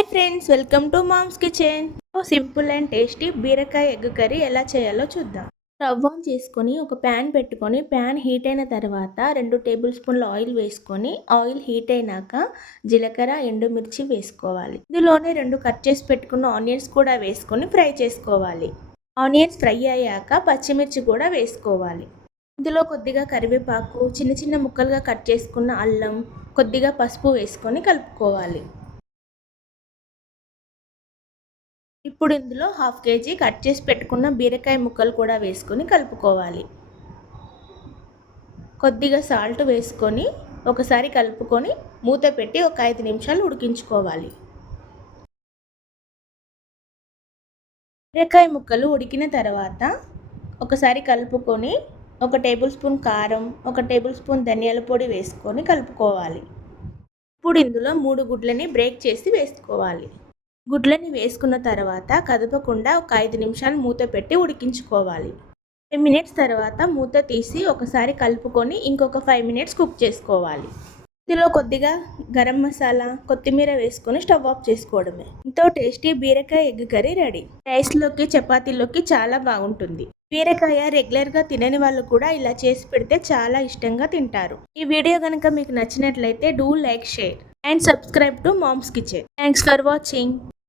Hi friends, welcome to mom's kitchen. Simple and tasty బీరకాయ egg curry ఎలా చేయాలో చూద్దాం. స్టవ్ ఆన్ చేసుకొని ఒక ప్యాన్ పెట్టుకొని ప్యాన్ హీట్ అయిన తర్వాత 2 టేబుల్ స్పూన్ల ఆయిల్ వేసుకొని ఆయిల్ హీట్ అయినాక జీలకర్ర ఎండుమిర్చి వేసుకోవాలి. ఇందులోనే 2 కట్ చేసి పెట్టుకున్న ఆనియన్స్ కూడా వేసుకొని ఫ్రై చేసుకోవాలి. ఆనియన్స్ ఫ్రై అయ్యాక పచ్చిమిర్చి కూడా వేసుకోవాలి. ఇందులో కొద్దిగా కరివేపాకు, చిన్న చిన్న ముక్కలుగా కట్ చేసుకున్న అల్లం, కొద్దిగా పసుపు వేసుకొని కలుపుకోవాలి. ఇప్పుడు ఇందులో 1/2 కేజీ కట్ చేసి పెట్టుకున్న బీరకాయ ముక్కలు కూడా వేసుకొని కలుపుకోవాలి. కొద్దిగా సాల్ట్ వేసుకొని ఒకసారి కలుపుకొని మూత పెట్టి ఒక 5 నిమిషాలు ఉడికించుకోవాలి. బీరకాయ ముక్కలు ఉడికిన తర్వాత ఒకసారి కలుపుకొని 1 టేబుల్ స్పూన్ కారం, 1 టేబుల్ స్పూన్ ధనియాల పొడి వేసుకొని కలుపుకోవాలి. ఇప్పుడు ఇందులో 3 గుడ్లని బ్రేక్ చేసి వేసుకోవాలి. గుడ్లని వేసుకున్న తర్వాత కదపకుండా ఒక 5 నిమిషాలు మూత పెట్టి ఉడికించుకోవాలి. 5 మినిట్స్ తర్వాత మూత తీసి ఒకసారి కలుపుకొని ఇంకొక 5 మినిట్స్ కుక్ చేసుకోవాలి. ఇందులో కొద్దిగా గరం మసాలా, కొత్తిమీర వేసుకొని స్టవ్ ఆఫ్ చేసుకోవడమే. ఎంతో టేస్టీ బీరకాయ ఎగ్ కర్రీ రెడీ. రైస్లోకి, చపాతీలోకి చాలా బాగుంటుంది. బీరకాయ రెగ్యులర్గా తినని వాళ్ళు కూడా ఇలా చేసి పెడితే చాలా ఇష్టంగా తింటారు. ఈ వీడియో కనుక మీకు నచ్చినట్లయితే do like, share and subscribe to mom's kitchen. Thanks for watching.